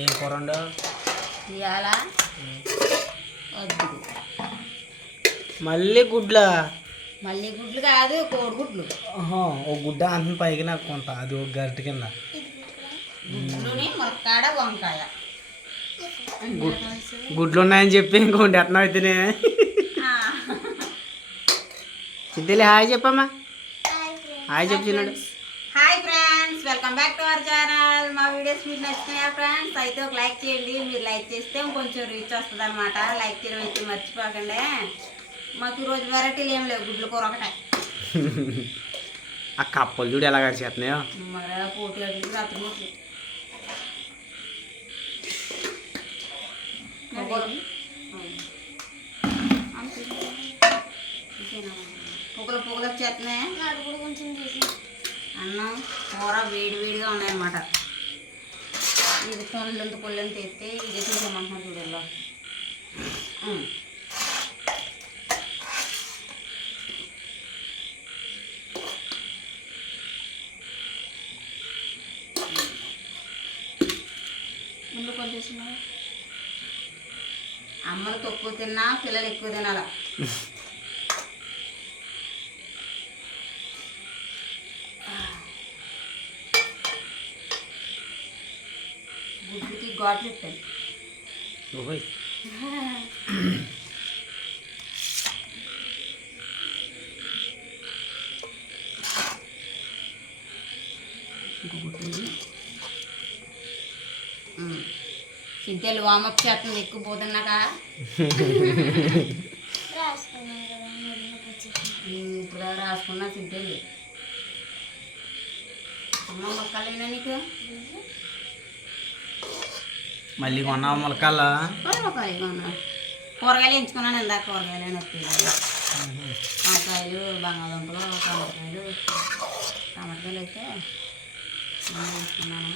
ఏం కూర వండు ఇవాళ వద్దు. మళ్ళీ గుడ్ల? మళ్ళీ గుడ్లు కాదు కోడిగుడ్లు ఓ గుడ్డ అంత పైకి నాకు కొంత అది ఒక గరిట కింద. గుడ్లుని మురక్కాడ వంకాయ. గుడ్లు ఉన్నాయని చెప్పి ఇంకోటి ఎట్లా అయితేనే. సిద్ధిలే హాయ్ చెప్పమ్మా. హాయ్ చెప్పు చిన్నాడు. Hi friends welcome back to our channel videos మీకు నచ్చినాయా ఫ్రెండ్స్ అయితే ఒక లైక్ చేయండి. మీరు లైక్ చేస్తే కొంచెం రీచ్ వస్తుంది అనమాట లైక్ చేయడం అయితే మర్చిపోకండి. మాకు ఈరోజు వెరైటీలు ఏం లేవు. గుడ్ల కూర ఒకటే. ఆ కప్పలు చూడు ఎలా చేస్తున్నాయో మరి పోటీ అడిగి రాత్రి ముట్లు పొగలు పొగలు వచ్చేస్తున్నాయి అన్నం కూర వేడి వేడిగా ఉన్నాయన్నమాట. ఇది కొల్లంత కొల్లంత ఎత్తే ఇది తీసేయమంటున్నా చూడాల ముందు కొంచెం అమ్మలు తక్కువ తిన్నా పిల్లలు ఎక్కువ తినాల? గుడ్డుకి ఘాట్లు ఇస్తాను ఓయ్. సిద్ధలు వామప్ చేస్తుంది ఎక్కువ పోతున్నాక ఇప్పుడు రాసుకున్నా సిద్ధలు అమ్మ మొక్కలేనా నీకు? మళ్ళీ కొన్నావు మొలకల్లా కూరగాయలు కొన్నా కూరగాయలు ఎంచుకున్నాను ఇందాక కూరగాయలు నొప్పిలు వంకాయలు బంగాళదుంపలు టమాటాలు టమాటాలు అయితే నేను ఎంచుకున్నాను.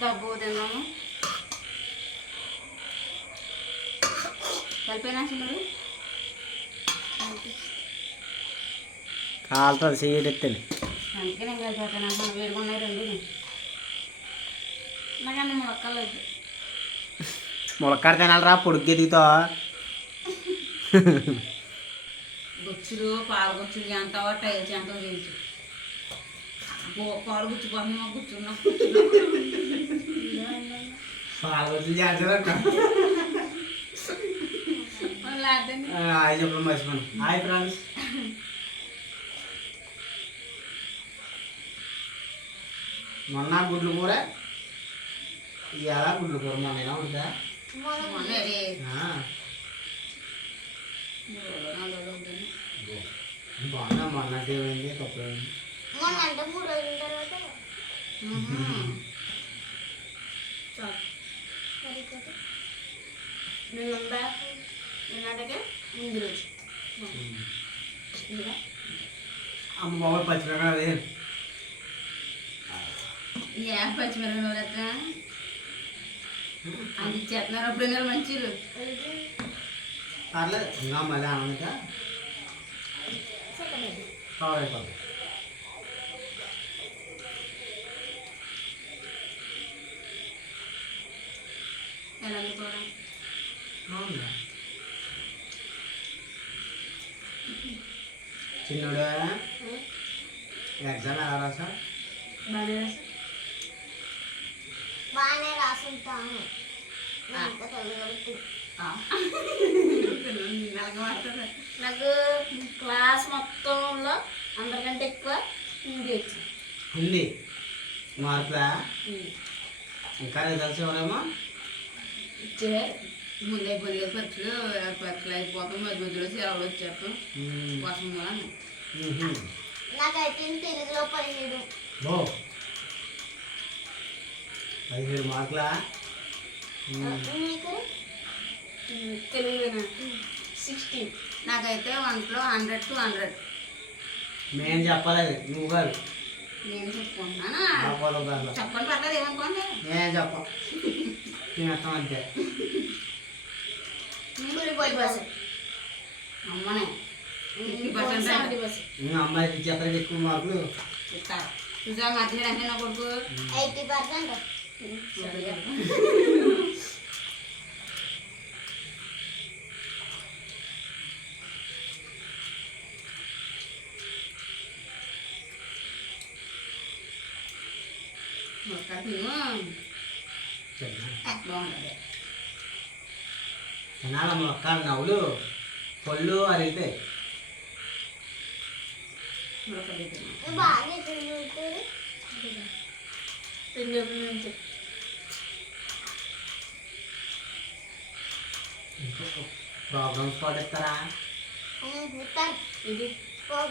డబ్బు తిన్నాము. కలిపినా చిల్లరు కాలుతుంది అందుకే నేను కలిపేస్తాను అమ్మ వేడుకున్నాయి రెండు నాకన్నా మొక్కలు వద్దు ములక్కడ తినాలిరా పొడుగు ఎదుగుతా గుచ్చులు పాల గుచ్చులు చేంతావా టైల్ చేంతావా చేయించు గో- పాలు గుచ్చిపోతుంది మా గుచ్చున్నా హాయ్ చెప్పడం మర్చిపోను హాయ్ ఫ్రెండ్స్ మొన్న గుడ్లు కూర ఇవాళ గుడ్లు కూర మొన్న ఎలా ఉంటుందా బాగున్నా మొన్న ఏమైంది తప్పలేదు. అమ్మ బాబు పచ్చిమిరపకాయ అదే ఏ పచ్చిమిరపకాయలు వాళ్ళక్క అది ఇచ్చేస్తున్నారు అప్పుడు నెల మంచిలు పర్లేదు ఇంకా మళ్ళీ ఆనందిక కావాలి ఎలా కూడా అవునా చిన్నోడు ఎగ్జామ్ ఎలా రాసా బాగానే రాసుంటాను నాకు క్లాస్ మొత్తంలో అందరికంటే ఎక్కువ హిందీ వచ్చింది హిందీ? మార్కులా? ఇంకా రిజల్ట్స్ ఎవరేమో? ఇచ్చారు ముందే పొదిగా పరీక్షలు పరీక్షలు అయిపోతాం మధ్య మధ్యలో సెలవులు వచ్చేస్తాం కోసం నాకైతే తెలుగులో పదిహేడు ఓ. పదిహేడు మార్కులా? తెలుగునా సిక్స్టీన్. నాకైతే వంటలో హండ్రెడ్ టు హండ్రెడ్. మేము చెప్పలేదు నువ్వు కాదు. నేను చెప్పుకుంటున్నానా? నా పొలం దాంట్లో. చెప్పండి పర్లేదు ఏమనుకోండి. నేను చెప్ప. నేను అర్థం అంతే. పోయి బస్ అమ్మనే. అమ్మాయికి ఇచ్చేస్తారు ఎక్కువ మార్కులు. ఇస్తారు చూసా మధ్య నా కొడుకు? Eighty percent. một cái thứ cắt bông là đẹp എന്നാ നമ്മളൊക്കെ ഉണ്ടാവുള്ളൂ കൊള്ളു അറിയത്തെ ప్రోగ్రామ్స్ పాటిస్తారా ఇది కూడా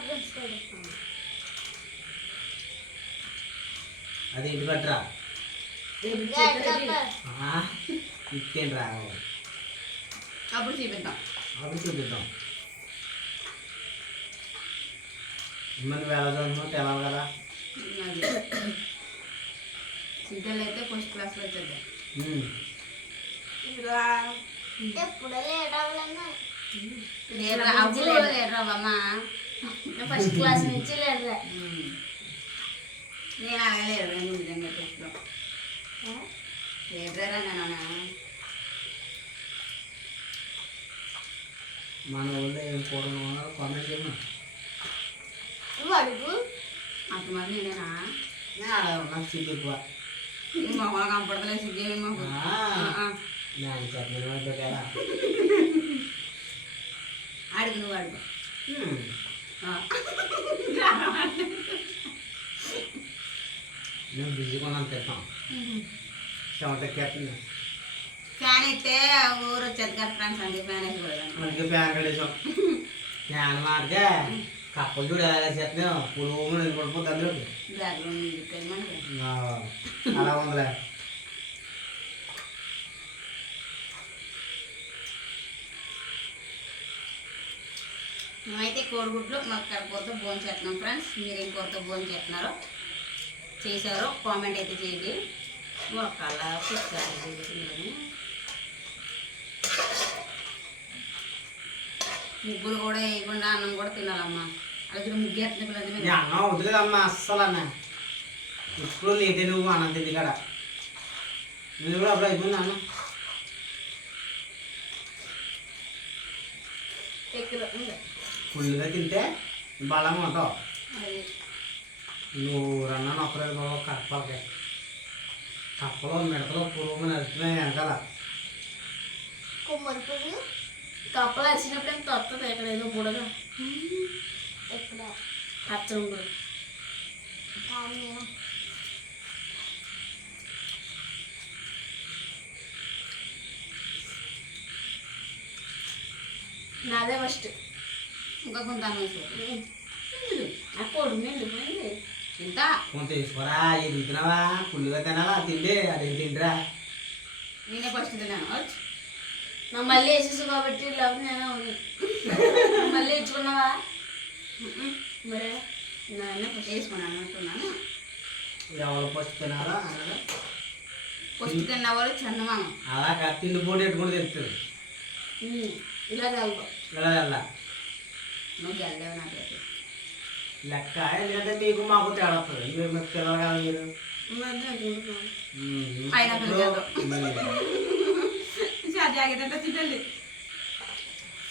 అది ఇంటి పట్టరా ఇచ్చేయండి రా అప్పుడు చూపిద్దాం. అప్పుడు చూపిద్దాం. మన వేళ చదువుతున్నా తెలవాలి కదా? సింటల్ అయితే ఫస్ట్ క్లాస్లో వచ్చేద్దాం ఉమ్. ఎప్పుడో లేట్ అవ్వాలన్నా లేదురా అప్పుడు లేదురా బామ్మ ఫస్ట్ క్లాస్ నుంచి లేదురా నేను అలాగే లేదు ముందు దగ్గర టెస్ట్లో లేదురా నేను మన ఊళ్ళో ఏం కూరలు ఉన్నారో కామెంట్ చేయమా నువ్వు అడుగు అంతమంది నేనేనా నాకు సిగ్గు ఎక్కువ మొహం కంపడతలేదు సిగ్గేమి మాకు అడుగు నువ్వు అడుగు ఉమ్. ఆ. నేను బిజీగా ఉన్నాను తింటాం చెమటెక్కేస్తుంది ఫ్యాన్ అయితే ఊరు వచ్చేది కదా ఫ్రెండ్స్ అందుకే ఫ్యాన్ వేసి కూడా అందుకే ప్యాన్ కడేసాం ఫ్యాన్ మారితే కప్పలు చూడు ఎలా చేస్తున్నావు పురుగు పడిపోతుంది అందులో అలా ఉందిలే మేమైతే కోడిగుడ్లు మాకు కడపతో భోజనం చేస్తున్నాం ఫ్రెండ్స్. మీరు ఏం కూరతో భోజనం చేస్తున్నారో చేశారో కామెంట్ అయితే చేయండి. అలా పుచ్చాలి ముగ్గులు కూడా వేయకుండా అన్నం కూడా తినాలమ్మా. అలాగే ముగ్గు ఎత్తున్న అన్నం వదిలేదమ్మా కదమ్మా అస్సలు అన్న. ఇప్పుడు లేదే నువ్వు అన్నం తిండి కాడ నువ్వు కూడా అప్పుడు అయిపోయింది అన్నం? ఫుల్గా తింటే బలంగా ఉంటావు అది నువ్వు రన్న నొక్కలేదు బాబు కప్పలకి కప్పలో మిడతలో పురుగు నడుస్తున్నాయి వెనకాల కుమ్మరి పువ్వు కప్పలు వచ్చినప్పుడు ఎంత వస్తుంది ఇక్కడ ఏదో బుడగా ఎక్కడ పచ్చడి కామ్యం నాదే ఫస్ట్ ఇంకా. ఆ కొడుకు నిండిపోయింది ఇంత కొంత తీసుకోరా ఎదుగుతున్నావా ఫుల్గా తినాలా తిండి అదే తిండిరా నేనే ఫస్ట్ తిన్నాను. నా మళ్ళీ వేసేసి కాబట్టి లేకపోతే నేను మళ్ళీ ఇచ్చుకున్నావా మరే నేనే ఫస్ట్ వేసుకున్నాను అనుకున్నాను ఎవరు ఫస్ట్ తినాలా ఫస్ట్ తిన్న వాళ్ళు చందమామ అలా తిండి పోటీ పెట్టుకుని తెలుస్తుంది ఇలా ఇలా నువ్వు నాకు లెక్క ఎందుకంటే మీకు మాకు తేడా వస్తుంది మీరు మీకు పిల్లలు కదా మీరు? మరి నేను తింటున్నాను. ఉమ్, పైన ఇప్పుడు పిల్లలు. జాగ్రత్త తింటండి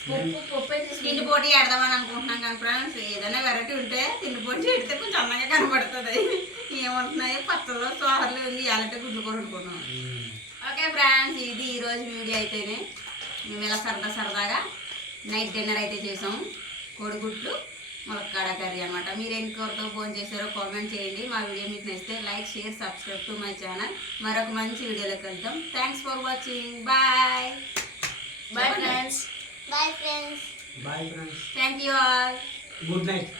పప్పు పప్పు అయితే తిండి పోటీ ఆడదామని అనుకుంటున్నాం కానీ ఫ్రెండ్స్ ఏదైనా వెరైటీ ఉంటే తిండి పోటీ పెడితే కొంచెం అందంగా కనబడుతుంది. ఏముంటున్నాయి పచ్చళ్ళు సోహర్లు ఇలాంటి గుడ్లు కూడా ఉమ్. ఓకే ఫ్రెండ్స్ ఇది ఈరోజు వీడియో అయితేనే మేము ఇలా సరదా సరదాగా నైట్ డిన్నర్ అయితే చేసాము కోడిగుడ్లు ములక్కాడ కర్రీ అనమాట మీరు ఏం కూరతో ఫోన్ చేశారో కామెంట్ చేయండి. మా వీడియో మీకు నచ్చితే like share subscribe to my channel. మరొక మంచి వీడియోలోకి వెళ్తాం thanks for watching bye bye friends bye friends bye friends thank you all good night